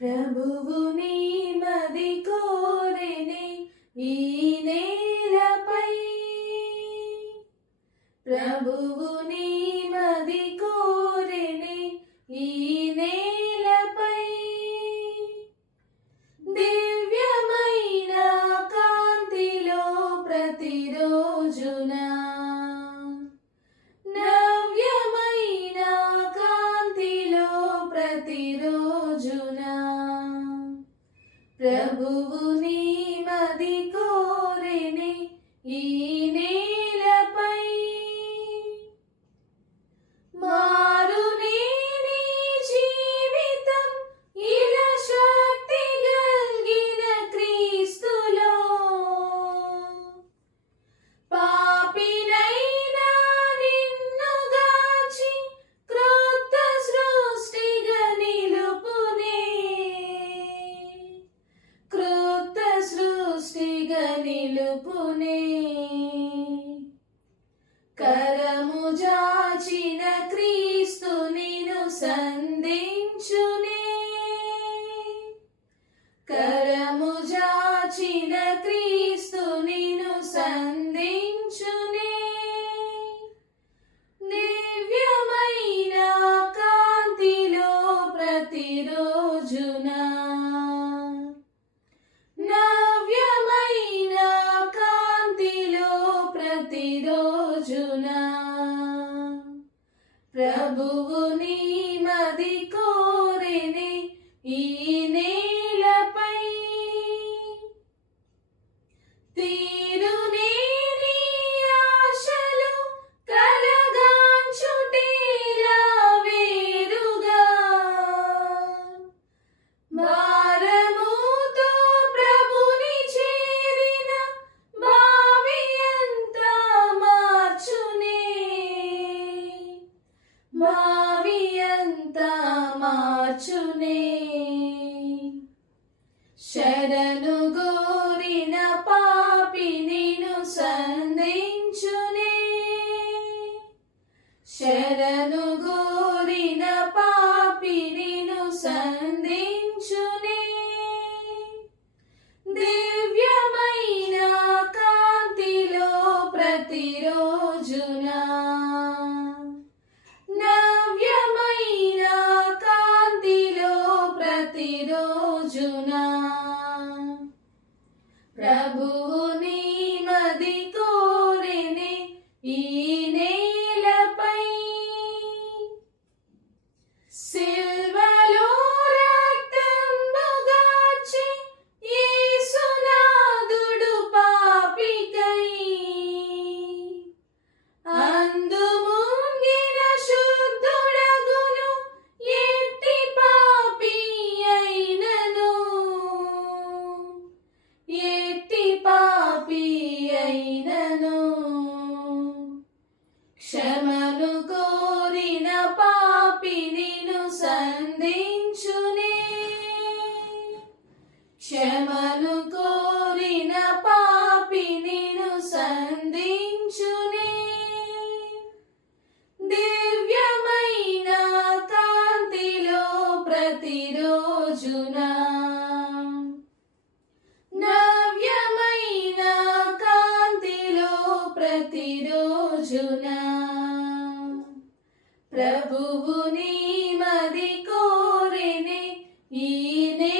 ప్రభువుని మది కోరిని ఈ തോരനെ ഈ Ooh. భావియంత మార్చునే ప్రతిరోజున ప్రభువు నన్ను కోరిన పాపి నిన్ను సంధించునే. దివ్యమైన కాంతిలో ప్రతిరోజున నవ్యమైన కాంతిలో ప్రతిరోజున ప్రభువుని మది కోరిని ఈనే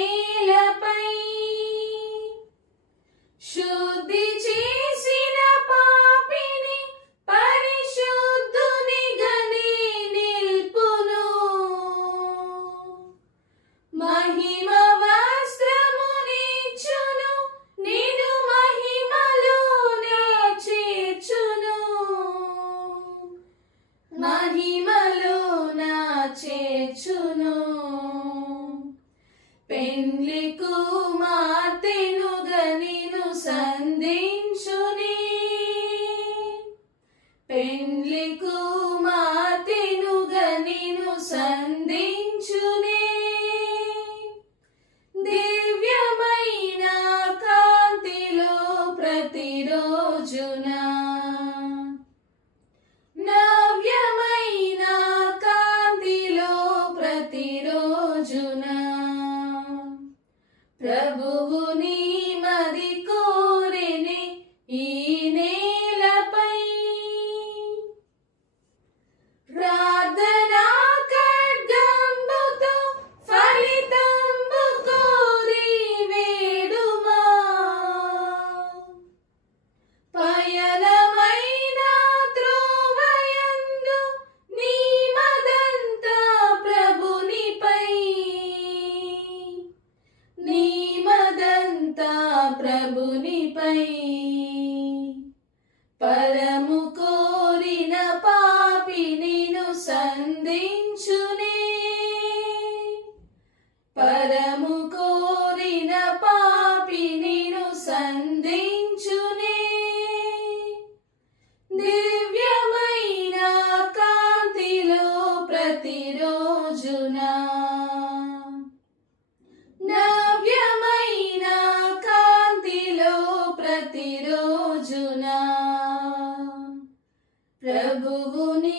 అంతా ప్రభునిపై పరము కోరిన పాపి నిను సంధించునే. పరము ప్రతిరోజున ప్రభువుని మది కో